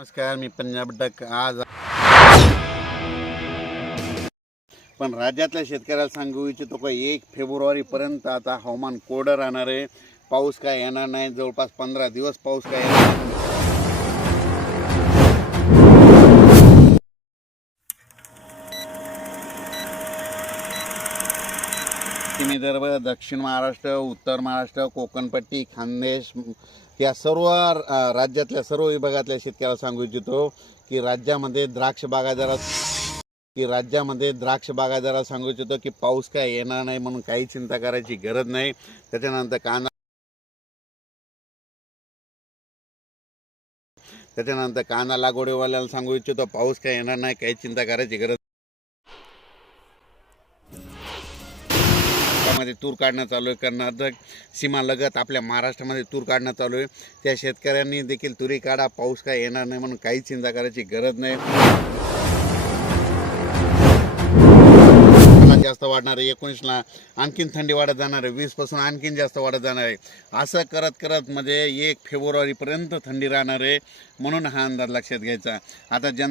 नमस्कार मी पंजाब डक. आज पण राज्यातल्या शेतकऱ्याला सांगू इच्छितो का एक फेब्रुवारीपर्यंत आता हवामान कोरडं राहणार आहे. पाऊस काय येणार नाही. जवळपास पंधरा दिवस पाऊस काय येणार पश्चिम विदर्भ दक्षिण महाराष्ट्र उत्तर महाराष्ट्र कोकणपट्टी खानदेश या सर्व राज्यातल्या सर्व विभागातल्या शेतकऱ्याला सांगू इच्छितो की राज्यामध्ये द्राक्ष बागायदारा की राज्यामध्ये द्राक्ष बागायदाराला सांगू इच्छितो की पाऊस काय येणार नाही म्हणून काही चिंता करायची गरज नाही. त्याच्यानंतर कांदा त्याच्यानंतर कांदा लागवडीवाल्याला सांगू इच्छितो पाऊस काय येणार नाही काही चिंता करायची गरज मध्ये तूर काढणं चालू आहे. कर्नाटक सीमा लगत आपल्या महाराष्ट्रामध्ये तूर काढणं चालू आहे. त्या शेतकऱ्यांनी देखील तुरी काढा पाऊस काय येणार नाही म्हणून काही चिंता करायची गरज नाही. जास्त वाढणार आहे एकोणीसला. आणखीन थंडी वाढत जाणार आहे. वीसपासून आणखीन जास्त वाढत जाणार आहे. असं करत करत म्हणजे एक फेब्रुवारीपर्यंत थंडी राहणार आहे म्हणून हा अंदाज लक्षात घ्यायचा. आता जन